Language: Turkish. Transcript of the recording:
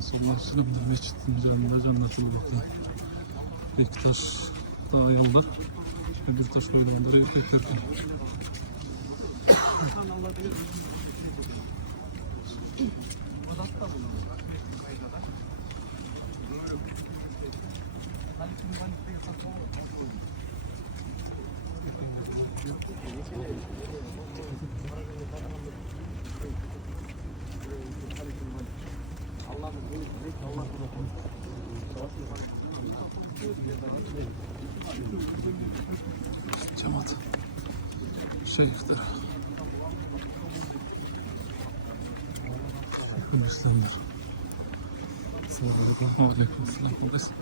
sonra Süleyman Mescid'in üzerinde cennetine bakıyor. Bir taş daha yolda. Bir taş koyduğunda beklerken. Cemaat şeyhtir. Müslümanlar. Selamünaleyküm. Aleykümselam. Burası.